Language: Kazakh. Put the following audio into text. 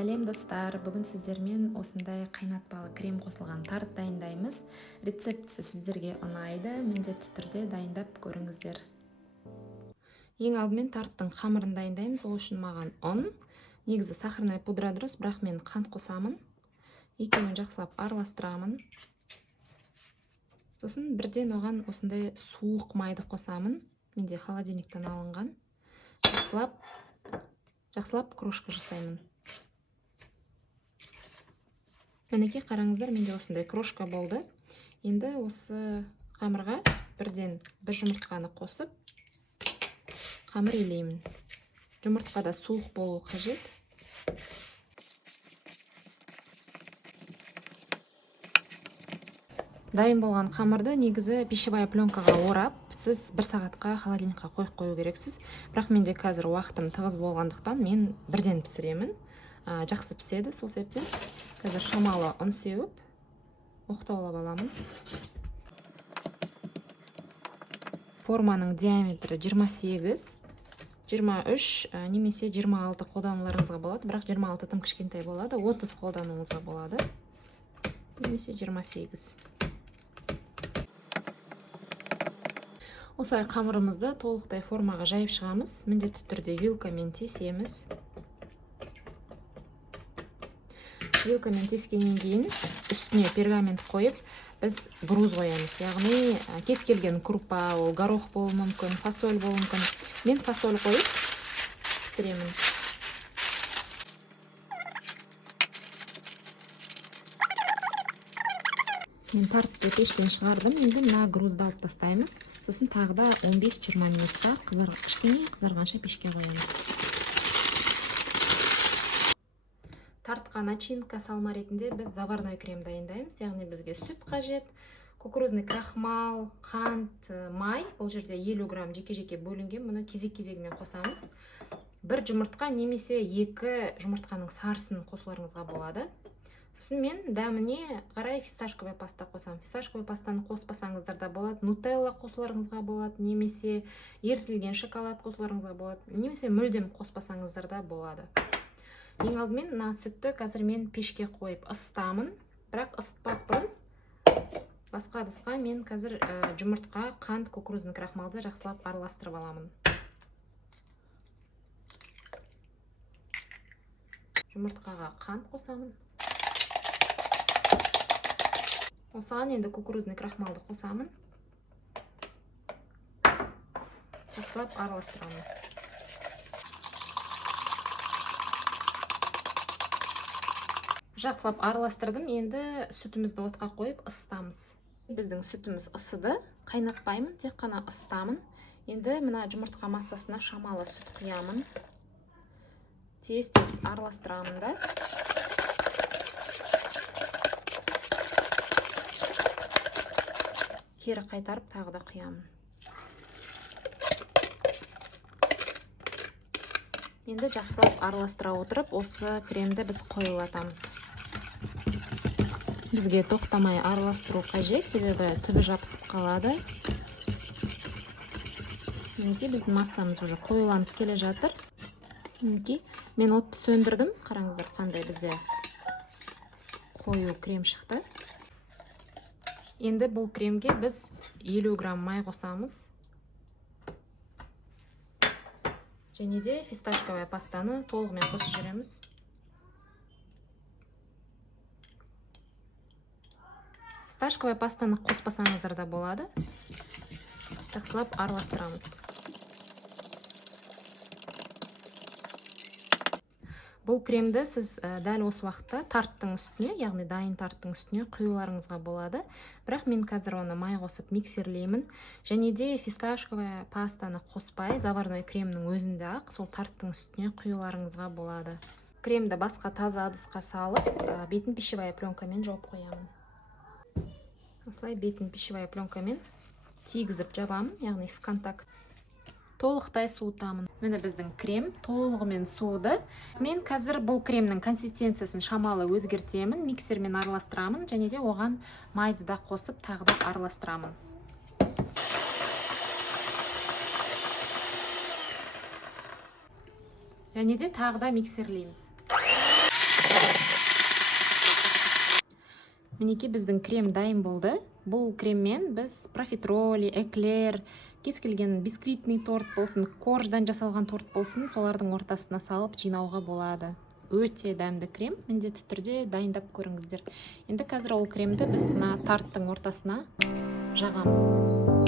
Сәлем достар, бүгін сіздермен осындай қайнатпалы крем қосылған тарт дайындаймыз. Рецептісі сіздерге ұнайды, міндетті түрде дайындап көріңіздер. Ең алдымен тарттың қамырын дайындаймыз. Ол үшін маған ұн, негізі сахарная пудра дұрыс, бірақ мен қант қосамын. Екеуін жақсылап араластырамын. Сосын бірден оған осындай суық майды қосамын. Менде холодильниктен алынған. Жақсылап крошка жасаймын. Мінекей қараңыздар, менде осындай крошка болды. Енді осы қамырға бірден бір жұмыртқаны қосып, қамыр илеймін. Жұмыртқада суық болу қажет. Дайын болған қамырды негізі пищевая пленкаға орап, сіз 1 сағатқа холодильникқа қойып қою керексіз. Бірақ менде қазір уақытым тығыз болғандықтан мен бірден пісіремін. Жақсы піседі, сол себептен қазір шамалы ұн сеуіп, оқтаулап аламын. Форманың диаметрі 28, 23 немесе 26 қолдануларыңызға болады, бірақ 26 тым кішкентай болады, 30 қолдануыңызға болады, немесе 28. Осылай қамырымызды толықтай формаға жайып шығамыз. Міндетті түрде вилкамен тесеміз. Вилкамен тескеннен кейін үстіне пергамент қойып, біз бруз қоямыз. Яғни кез келген крупа, ол горох болуы мүмкін, фасоль болуы мүмкін. Мен фасоль қойып пісіремін. Мен тартты пештен шығардым. Енді мына грузды алып тастаймыз. Сосын тағы да 15-20 минутқа кішкене қызарғанша пешке қоямыз. Тартқа начинка салма ретінде біз заварной крем дайындаймыз. Яғни бізге сүт қажет, кукурузный крахмал, қант, май. Бұл жерде 50 грамм жеке-жеке бөлінген. Мұны кезек-кезегімен қосамыз. Бір жұмыртқа немесе 2 жұмыртқаның сарысын қосуларыңызға болады. Сосын мен дәміне қарай фисташковый паста қосам. Фисташковый пастаны қоспасаңыздар да болады. Нутелла қосуларыңызға болады, немесе ерітілген шоколад қосуларыңызға болады, немесе мүлдем қоспасаңыздар да болады. Ең алдымен мына сүтті қазір мен пешке қойып ысытамын, бірақ ысытпас бұрын басқа ыдысқа мен қазір жұмыртқа, қант, кукурузный крахмалды жақсылап араластырып аламын. Жұмыртқаға қант қосамын. Осыған енді кукурузный крахмалды қосамын. Жақсылап араластырамын. Жақсылап араластырдым. Енді сүтімізді отқа қойып ысытамыз. Біздің сүтіміз ысыды. Қайнатпаймын, тек қана ысытамын. Енді мына жұмыртқа массасына шамалы сүт құямын. Тез-тез араластырамын да. Кері қайтарып тағы да құямын. Енді жақсылап араластыра отырып, осы кремді біз қоюлатамыз. Бізге тоқтамай араластыру қажет, себебі түбі жабысып қалады. Мінекей біздің массамыз уже қоюланып келе жатыр. Мінекей мен отты сөндірдім. Қараңыздар, қандай бізде қою крем шықты. Енді бұл кремге біз 50 грамм май қосамыз. Және де фисташковая пастаны толығымен қосып жүреміз. Фисташковая пастаны қоспасаңыздар да болады. Жақсылап араластырамыз. Бұл кремді сіз дәл осы уақытта тарттың үстіне, яғни дайын тарттың үстіне құюларыңызға болады. Бірақ мен қазір оны май қосып миксерлеймін. Және де фисташковая пастаны қоспай, заварной кремнің өзінде ақ сол тарттың үстіне құюларыңызға болады. Кремді басқа таза ыдысқа салып, бетін пищевая пленкамен жауып қоямын. Осылай бетін пищевая пленкамен тигізіп жабамын, яғни в контакт. Толықтай суытамын. Міне біздің крем толығымен суыды. Мен қазір бұл кремнің консистенциясын шамалы өзгертемін, миксермен араластырамын, және де оған майды да қосып тағы да араластырамын. Және де тағы да миксерлейміз. Мінекей біздің крем дайын болды. Бұл креммен біз профитроли, эклер, кез келген бисквитный торт болсын, корждан жасалған торт болсын, солардың ортасына салып жинауға болады. Өте дәмді крем, міндетті түрде дайындап көріңіздер. Енді қазір ол кремді біз мына тарттың ортасына жағамыз.